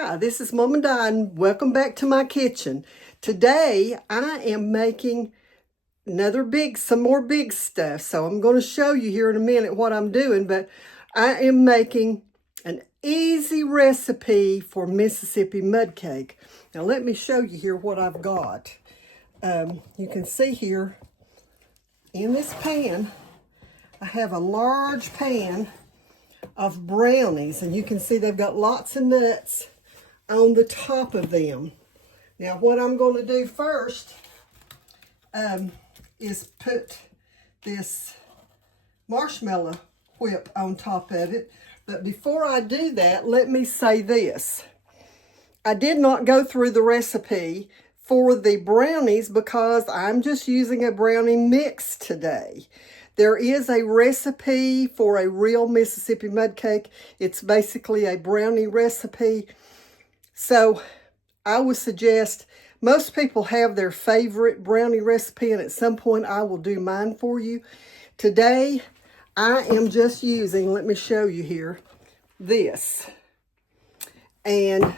Hi, this is Mom and Di. Welcome back to my kitchen. Today, I am making some more big stuff. So I'm going to show you here in a minute what I'm doing, but I am making an easy recipe for Mississippi mud cake. Now let me show you here what I've got. You can see here in this pan, I have a large pan of brownies, and you can see they've got lots of nuts on the top of them. Now what I'm going to do first is put this marshmallow whip on top of it. But before I do that, let me say this. I did not go through the recipe for the brownies because I'm just using a brownie mix today. There is a recipe for a real Mississippi mud cake. It's basically a brownie recipe. So I would suggest, most people have their favorite brownie recipe, and at some point I will do mine for you. Today I am just using, let me show you here, this. And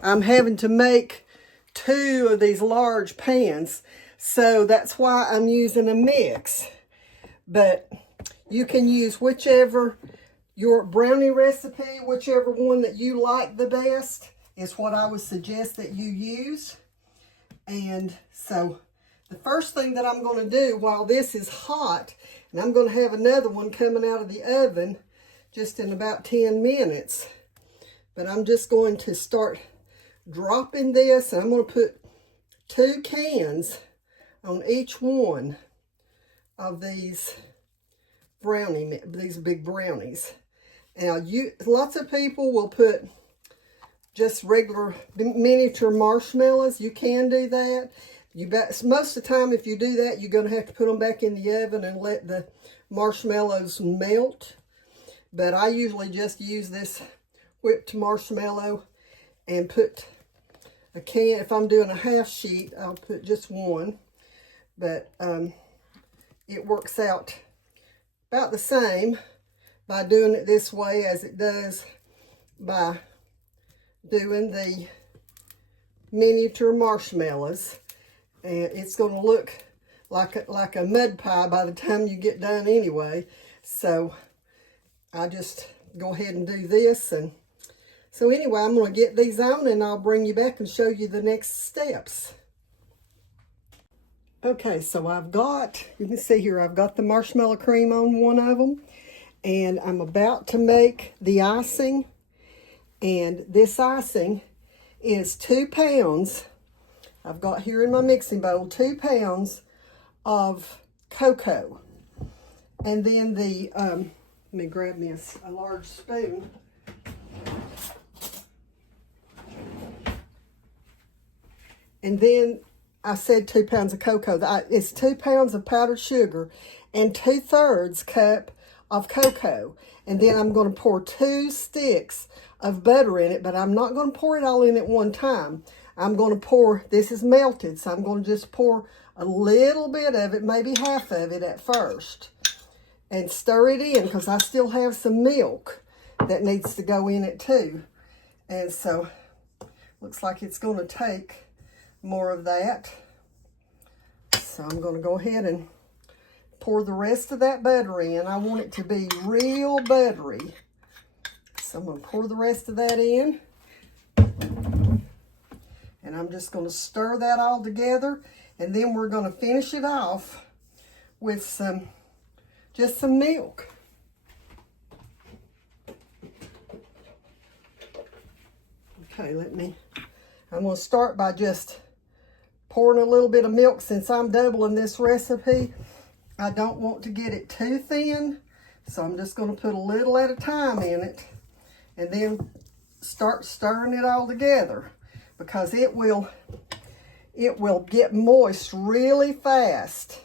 I'm having to make 2 of these large pans, so that's why I'm using a mix. But you can use whichever your brownie recipe, whichever one that you like the best, is what I would suggest that you use. And so the first thing that I'm going to do while this is hot, and I'm going to have another one coming out of the oven just in about 10 minutes, but I'm just going to start dropping this, and I'm going to put 2 cans on each one of these big brownies. Now, lots of people will put just regular miniature marshmallows. You can do that. Most of the time, if you do that, you're going to have to put them back in the oven and let the marshmallows melt. But I usually just use this whipped marshmallow and put a can. If I'm doing a half sheet, I'll put just one. But it works out about the same by doing it this way as it does by doing the miniature marshmallows. And it's going to look like a mud pie by the time you get done anyway. So I just go ahead and do this. And so anyway, I'm going to get these on, and I'll bring you back and show you the next steps. Okay, so you can see here, I've got the marshmallow cream on one of them, and I'm about to make the icing. And this icing is 2 pounds. I've got here in my mixing bowl 2 pounds of cocoa. And then let me grab me a large spoon. And then I said 2 pounds of cocoa. It's 2 pounds of powdered sugar and 2/3 cup of cocoa. And then I'm going to pour 2 sticks of butter in it, but I'm not going to pour it all in at one time. I'm going to pour, this is melted, so I'm going to just pour a little bit of it, maybe half of it at first, and stir it in because I still have some milk that needs to go in it too. And so looks like it's going to take more of that. So I'm going to go ahead and pour the rest of that butter in. I want it to be real buttery. So I'm going to pour the rest of that in. And I'm just going to stir that all together. And then we're going to finish it off with just some milk. Okay, I'm going to start by just pouring a little bit of milk. Since I'm doubling this recipe, I don't want to get it too thin, so I'm just going to put a little at a time in it, and then start stirring it all together, because it will get moist really fast.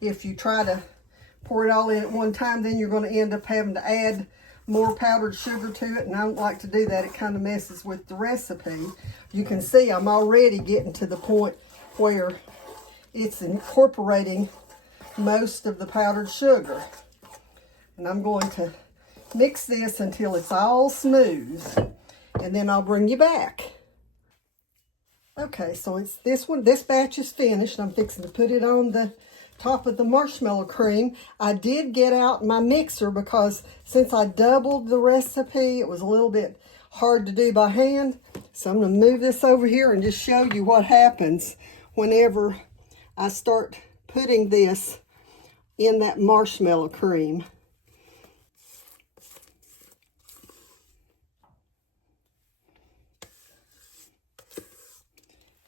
If you try to pour it all in at one time, then you're going to end up having to add more powdered sugar to it, and I don't like to do that. It kind of messes with the recipe. You can see I'm already getting to the point where it's incorporating most of the powdered sugar. And I'm going to mix this until it's all smooth. and then I'll bring you back. Okay, so it's this one. This batch is finished. I'm fixing to put it on the top of the marshmallow cream. I did get out my mixer because since I doubled the recipe, it was a little bit hard to do by hand. So I'm going to move this over here and just show you what happens whenever I start putting this in that marshmallow cream.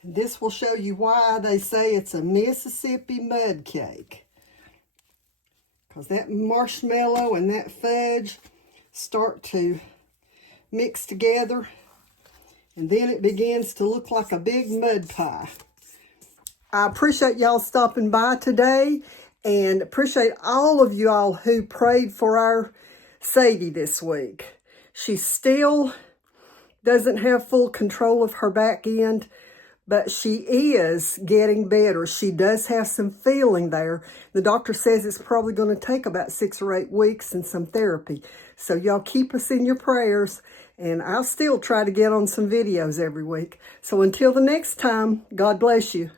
This will show you why they say it's a Mississippi mud cake. Because that marshmallow and that fudge start to mix together, and then it begins to look like a big mud pie. I appreciate y'all stopping by today, and appreciate all of you all who prayed for our Sadie this week. She still doesn't have full control of her back end, but she is getting better. She does have some feeling there. The doctor says it's probably going to take about 6 or 8 weeks and some therapy. So y'all keep us in your prayers, and I'll still try to get on some videos every week. So until the next time, God bless you.